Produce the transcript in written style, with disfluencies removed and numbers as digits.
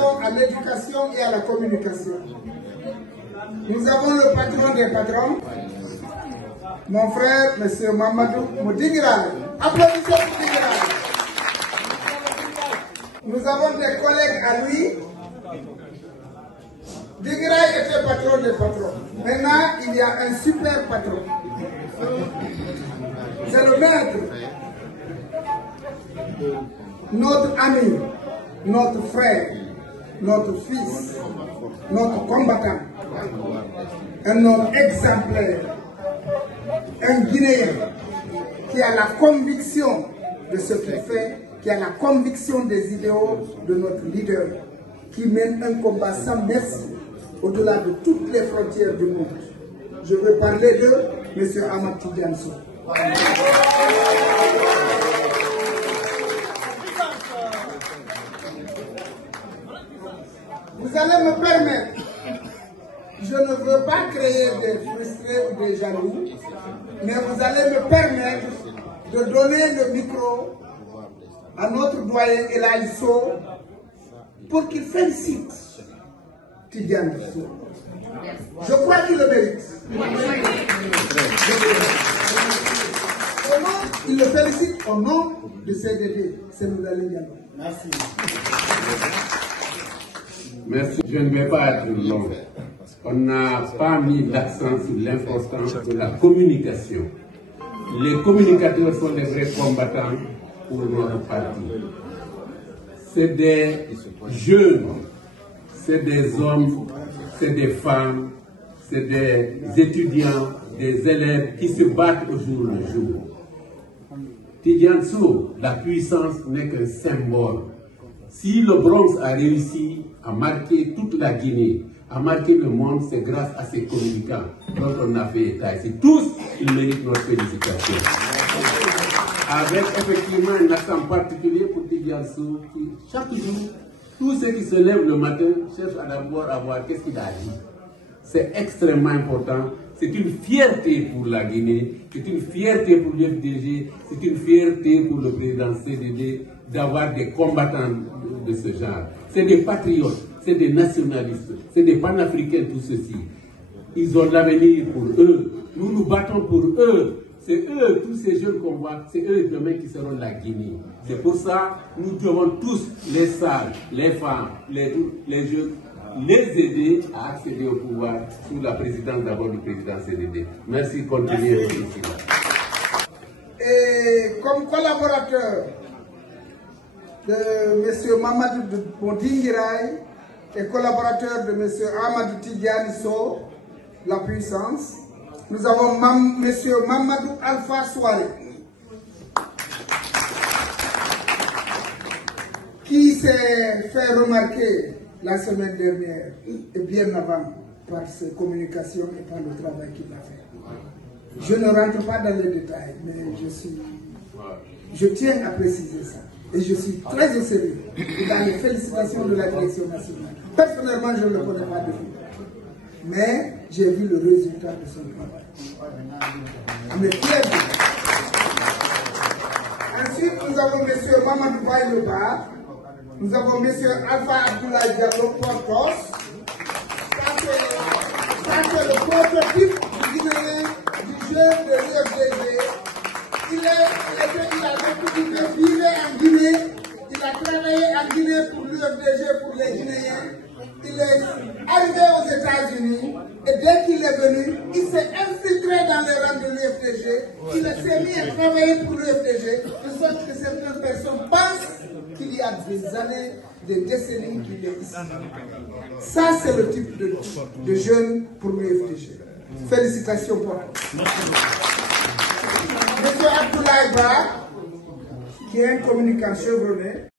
l'action, à l'éducation et à la communication. Nous avons le patron des patrons, mon frère, M. Mamadou Moudigirale. Applaudissez Moudigirale. Nous avons des collègues à lui. Digiraï était patron des patrons. Maintenant, il y a un super patron. C'est le maître. Notre ami, notre frère, notre fils, notre combattant. Un homme exemplaire. Un Guinéen qui a la conviction de ce qu'il fait, qui a la conviction des idéaux de notre leader, qui mène un combat sans merci au-delà de toutes les frontières du monde. Je veux parler de M. Ahmad Tidiane Sow. Vous allez me permettre, je ne veux pas créer des frustrés ou des jaloux, mais vous allez me permettre de donner le micro à notre doyen Elhaï Sow pour qu'il félicite Tidiane Sow. Je crois qu'il le mérite. Il le félicite au nom de CDD. C'est nous allons. Merci. Merci. Je ne vais pas être long. On n'a pas mis l'accent sur l'importance de la communication. Les communicateurs sont les vrais combattants pour notre parti. C'est des jeunes, c'est des hommes, c'est des femmes, c'est des étudiants, des élèves qui se battent au jour le jour. Tidiane Sow, la puissance n'est qu'un symbole. Si le Bronx a réussi à marquer toute la Guinée, à marquer le monde, c'est grâce à ces communicants dont on a fait état ici. Tous, ils méritent notre félicitation. Avec effectivement un accent particulier pour Tidiane Sow, qui chaque jour, tous ceux qui se lèvent le matin cherchent à d'abord à voir qu'est-ce qu'il a dit. C'est extrêmement important. C'est une fierté pour la Guinée, c'est une fierté pour l'UFDG, c'est une fierté pour le président CDD d'avoir des combattants de ce genre. C'est des patriotes, c'est des nationalistes, c'est des panafricains, tout ceci. Ils ont l'avenir pour eux. Nous nous battons pour eux. C'est eux, tous ces jeunes qu'on voit, c'est eux demain qui seront la Guinée. C'est pour ça que nous devons tous, les sages, les femmes, les jeunes, les aider à accéder au pouvoir sous la présidence d'abord du président CDD. Merci, continuez. Et comme collaborateur de M. Mamadou Moudigirale et collaborateur de M. Ahmad Tidiane Sow, la puissance, nous avons M. Mamadou Alpha Souare, qui s'est fait remarquer la semaine dernière et bien avant par ses communications et par le travail qu'il a fait. Je ne rentre pas dans les détails, mais je tiens à préciser ça. Et je suis très au sérieux dans les félicitations de la direction nationale. Personnellement, je ne le connais pas de vous. Mais j'ai vu le résultat de son travail. Mais très bien. Ensuite, nous avons M. Mamadou Baïloba. Nous avons M. Alpha Abdoulaye Diallo Portos. Ça, c'est le prototype du Guinéen, du jeune de l'UFDG. Il a vécu en Guinée. Il a travaillé en Guinée pour l'UFDG, pour les Guinéens. Il est arrivé aux États-Unis et dès qu'il est venu, il s'est infiltré dans les rangs de l'UFDG. Il s'est mis à travailler pour l'UFDG, de sorte que certaines personnes pensent qu'il y a des années, des décennies qu'il est ici. Ça, c'est le type de jeune pour l'UFDG. Félicitations pour vous. M. Abdoulaye Ba, qui est un communicant chevronné.